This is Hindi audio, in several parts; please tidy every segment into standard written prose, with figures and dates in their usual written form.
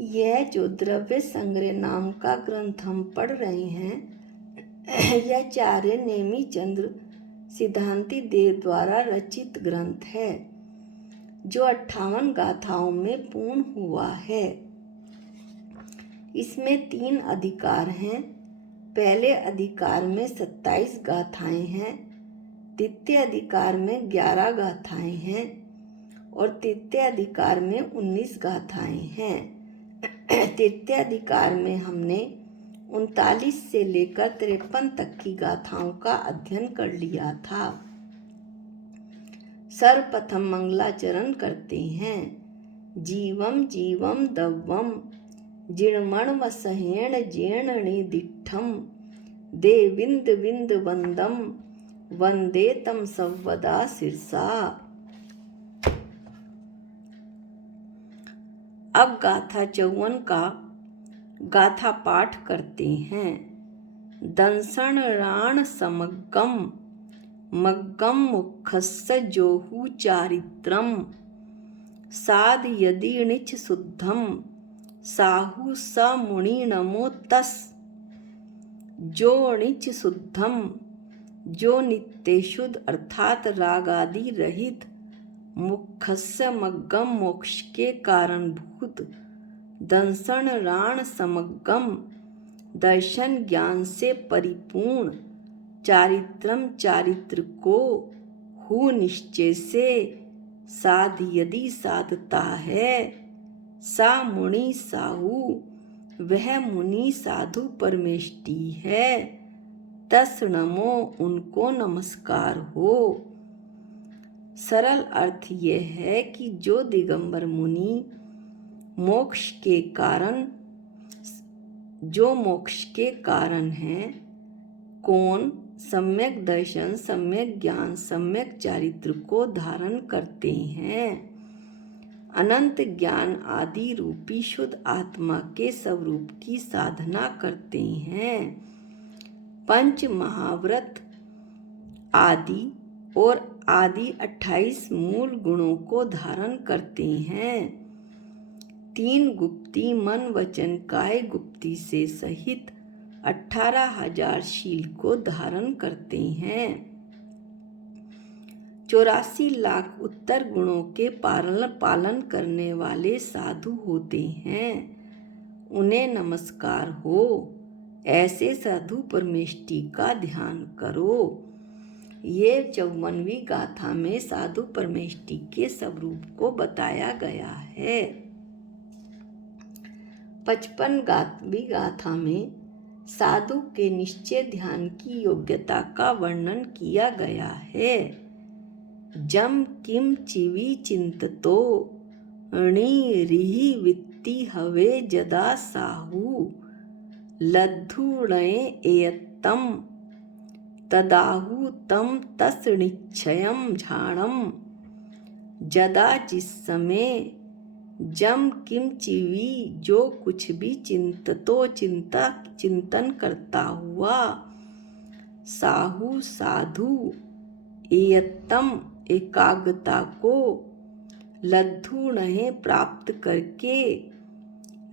यह जो द्रव्य संग्रह नाम का ग्रंथ हम पढ़ रहे हैं, यह आचार्य नेमिचंद्र सिद्धांती देव द्वारा रचित ग्रंथ है, जो 58 गाथाओं में पूर्ण हुआ है। इसमें 3 अधिकार हैं। पहले अधिकार में 27 गाथाएं हैं, द्वितीय अधिकार में 11 गाथाएं हैं और तृतीय अधिकार में 19 गाथाएं हैं। तृतीय अधिकार में हमने 39 से लेकर 53 तक की गाथाओं का अध्ययन कर लिया था। सर्वप्रथम मंगलाचरण करते हैं। जीवम जीवम दव्वम जीर्मण वसहेण जीर्णनि दिठम देविंद विंद वंदम वंदे तम सर्वदा शिरसा। अब गाथा 54 का गाथा पाठ करते हैं। दंसण राण समग्गम मग्गम मुखस्य जोहु चारित्रम साध यदि णिच शुद्धम साहु स मुनि नमो तस। जो णिच शुद्धम, जो नित्य शुद्ध अर्थात राग आदि रहित, मुखस्य मग्गम मोक्ष के कारणभूत, दंसण राण समग्गम दर्शन ज्ञान से परिपूर्ण, चारित्रम चारित्र को हु निश्चय से, साध यदि साधता है, सा मुनि साहु वह मुनि साधु परमेष्टि है, तस नमो उनको नमस्कार हो। सरल अर्थ यह है कि जो दिगंबर मुनि मोक्ष के कारण हैं, कौन सम्यक दर्शन, सम्यक ज्ञान, सम्यक चारित्र को धारण करते हैं, अनंत ज्ञान आदि रूपी शुद्ध आत्मा के स्वरूप की साधना करते हैं, पंच महाव्रत आदि और आदि 28 मूल गुणों को धारण करते हैं, 3 गुप्ती मन वचन काय गुप्ती से सहित 18,000 शील को धारण करते हैं, 84 लाख उत्तर गुणों के पालन करने वाले साधु होते हैं, उन्हें नमस्कार हो। ऐसे साधु परमेष्टि का ध्यान करो। ये 54वीं गाथा में साधु परमेष्टि के स्वरूप को बताया गया है। 55वीं गाथा में साधु के निश्चय ध्यान की योग्यता का वर्णन किया गया है। जम किम चिवी चिंततो णी रिहि वित्ति हवे जदा साहु लद्धुणये एयत्तम तदाहु तम तस् निश्चयम झाणम। जदा जिस समय जम किम चिवी जो कुछ भी चिंतन करता हुआ, साहु साधु एयत्तम एकाग्रता को, लद्धुणये प्राप्त करके,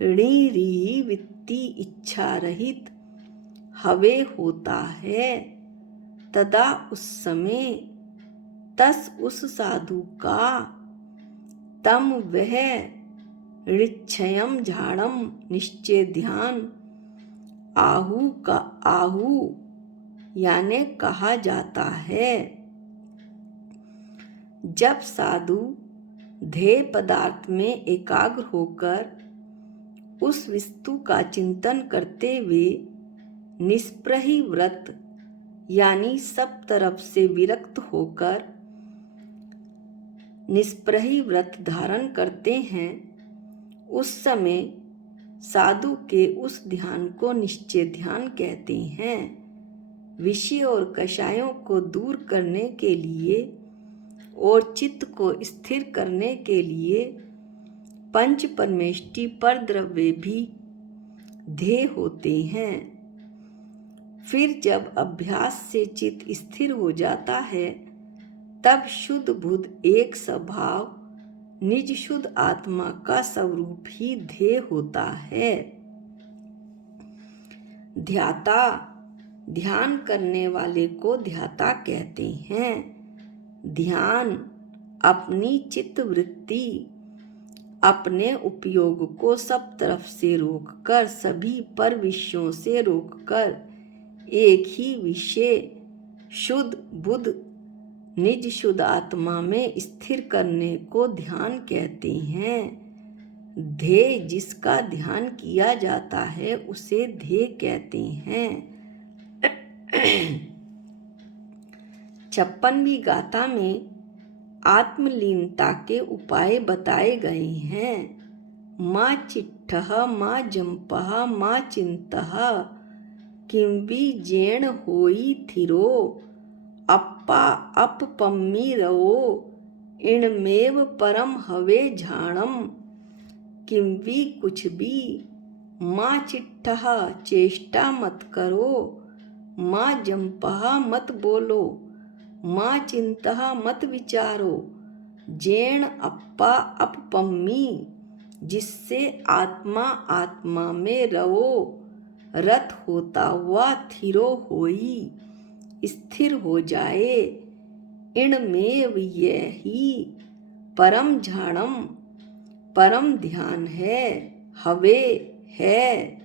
ऋणी रिहि वित्ति इच्छा रहित, हवे होता है, तदा उस समय, तस उस साधु का, तम वह, ऋच्छयम झाड़म निश्चय ध्येय, आहु का आहु यानी कहा जाता है। जब साधु ध्येय पदार्थ में एकाग्र होकर उस वस्तु का चिंतन करते हुए निष्प्रही व्रत यानी सब तरफ से विरक्त होकर निष्प्रही व्रत धारण करते हैं, उस समय साधु के उस ध्यान को निश्चय ध्यान कहते हैं। विषय और कषायों को दूर करने के लिए और चित्त को स्थिर करने के लिए पंच परमेष्टि पर द्रव्य भी ध्येय होते हैं। फिर जब अभ्यास से चित्त स्थिर हो जाता है, तब शुद्ध बुद्ध एक स्वभाव निज शुद्ध आत्मा का स्वरूप ही ध्येय होता है। ध्याता, ध्यान करने वाले को ध्याता कहते हैं। ध्यान अपनी चित्त वृत्ति, अपने उपयोग को सब तरफ से रोककर, सभी पर विषयों से रोककर एक ही विषय शुद्ध बुद्ध निज शुद्ध आत्मा में स्थिर करने को ध्यान कहते हैं। ध्येय, जिसका ध्यान किया जाता है उसे ध्येय कहते हैं। 56वीं गाथा में आत्मलीनता के उपाय बताए गए हैं। माँ चिट्ठः माँ जंपः माँ चिंतः किंवी जेण होई थिरो अप्पा अपपम्मी रवो इणमेव परम हवे झाणम। किंवी कुछ भी, माँ चिट्ठः चेष्टा मत करो, माँ जंपः मत बोलो, माँ चिंतः मत विचारो, जेण अप्पा अपपम्मी जिससे आत्मा आत्मा में रवो रत होता हुआ थिरो होई स्थिर हो जाए। इणमेव यही परम झाणम परम ध्यान है, हवे है।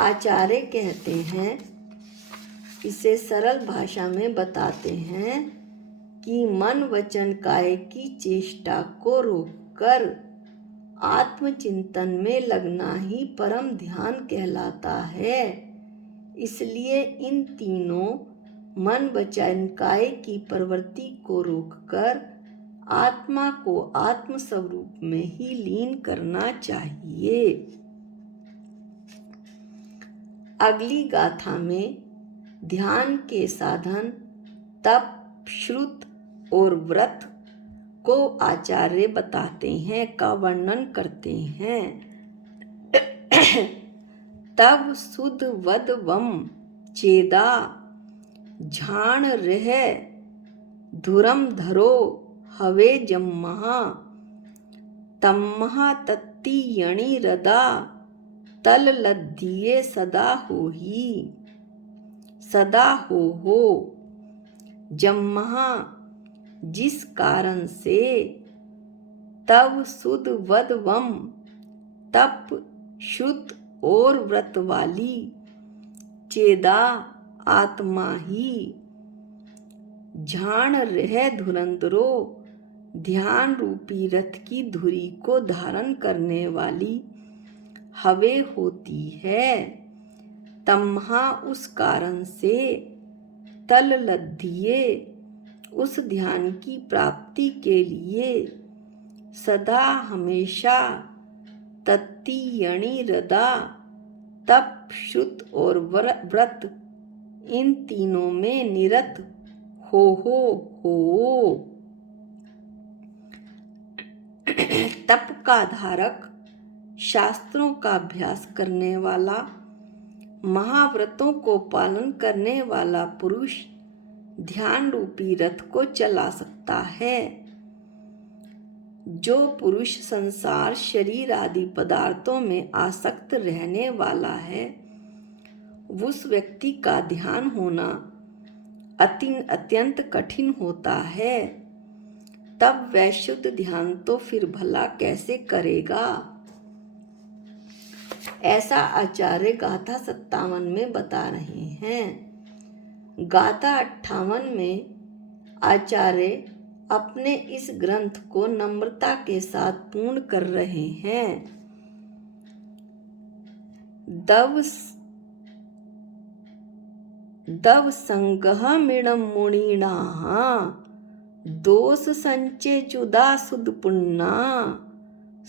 आचार्य कहते हैं, इसे सरल भाषा में बताते हैं कि मन वचन काय की चेष्टा को रोककर आत्मचिंतन में लगना ही परम ध्यान कहलाता है। इसलिए इन तीनों मन वचन काय की प्रवृत्ति को रोककर आत्मा को आत्म स्वरूप में ही लीन करना चाहिए। अगली गाथा में ध्यान के साधन तप, श्रुत और व्रत को आचार्य बताते हैं, का वर्णन करते हैं। तब सुध वद वम चेदा झाण रह धुरम धरो हवे जम्महा तम्महा तत्ती यणि रदा तल लद्धिये सदा होही। सदा हो जम्महा जिस कारण से, तब सुध वद वम तप, श्रुत और व्रत वाली, चेदा आत्मा ही, झाण रह धुरंधरो ध्यान रूपी रथ की धुरी को धारण करने वाली हवे होती है। तम्हा उस कारण से, तल लद्धिये उस ध्यान की प्राप्ति के लिए, सदा हमेशा, तत्ती यणि रदा तप, श्रुत और व्रत इन तीनों में निरत हो। तप का धारक, शास्त्रों का अभ्यास करने वाला, महाव्रतों को पालन करने वाला पुरुष ध्यान रूपी रथ को चला सकता है। जो पुरुष संसार, शरीर आदि पदार्थों में आसक्त रहने वाला है, उस व्यक्ति का ध्यान होना अत्यंत कठिन होता है। तब वह शुद्ध ध्यान तो फिर भला कैसे करेगा। ऐसा आचार्य गाथा 57 में बता रहे हैं। गाथा 58 में आचार्य अपने इस ग्रंथ को नम्रता के साथ पूर्ण कर रहे हैं। दव संगह मिणम मुणिणाः दोष संचे चुदा सुद पुन्ना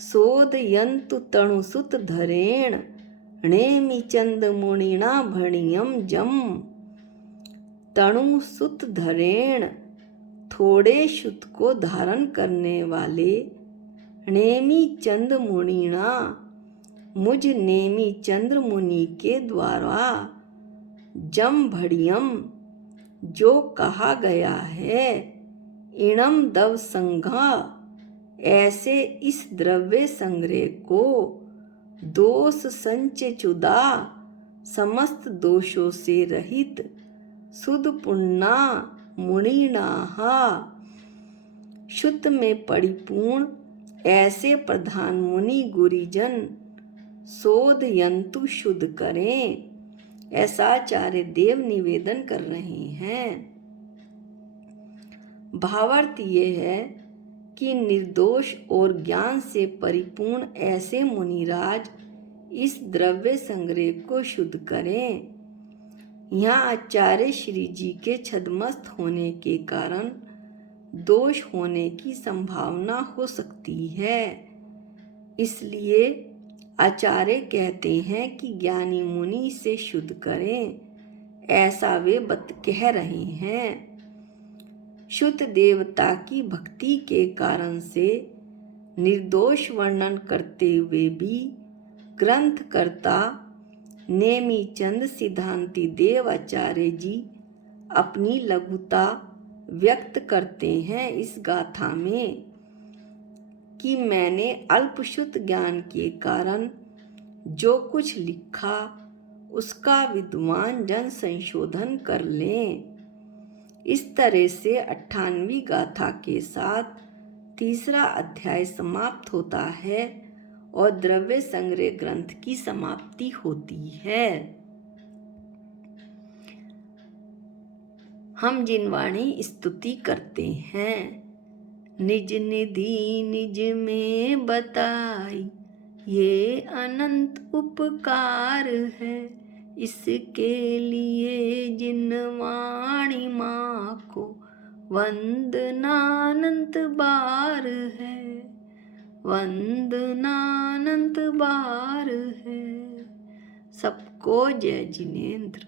सोदयन्तु तणुसुत धरेण णेमि चंद मुणिना भणियम जम। तणुसुत धरेण थोड़े शुत को धारण करने वाले, नेमि चंद मुनिना मुझ नेमि चंद्र मुनि के द्वारा, जम भड़ियम जो कहा गया है, इणम दव संघा, ऐसे इस द्रव्य संग्रह को दोष संचुदा, समस्त दोषों से रहित सुध पुण्या मुनिनाहा, शुद्ध में परिपूर्ण ऐसे प्रधान मुनि गुरुजन शोधयंतु शुद्ध करें, ऐसा आचार्य देव निवेदन कर रहे हैं। भावार्थ ये है कि निर्दोष और ज्ञान से परिपूर्ण ऐसे मुनिराज इस द्रव्य संग्रह को शुद्ध करें। यहाँ आचार्य श्री जी के छद्मस्त होने के कारण दोष होने की संभावना हो सकती है, इसलिए आचार्य कहते हैं कि ज्ञानी मुनि से शुद्ध करें, ऐसा वे कह रहे हैं। शुद्ध देवता की भक्ति के कारण से निर्दोष वर्णन करते हुए भी ग्रंथकर्ता नेमी चंद सिद्धांति देव आचार्य जी अपनी लघुता व्यक्त करते हैं इस गाथा में कि मैंने अल्पशुद्ध ज्ञान के कारण जो कुछ लिखा उसका विद्वान जन संशोधन कर लें। इस तरह से 98वीं गाथा के साथ तीसरा अध्याय समाप्त होता है और द्रव्य संग्रह ग्रंथ की समाप्ति होती है। हम जिनवाणी स्तुति करते हैं। निज निधि निज में बताई, ये अनंत उपकार है, इसके लिए जिनवाणी माँ को वंदनानंत बार है, वंदनानंत बार है। सबको जय जिनेंद्र।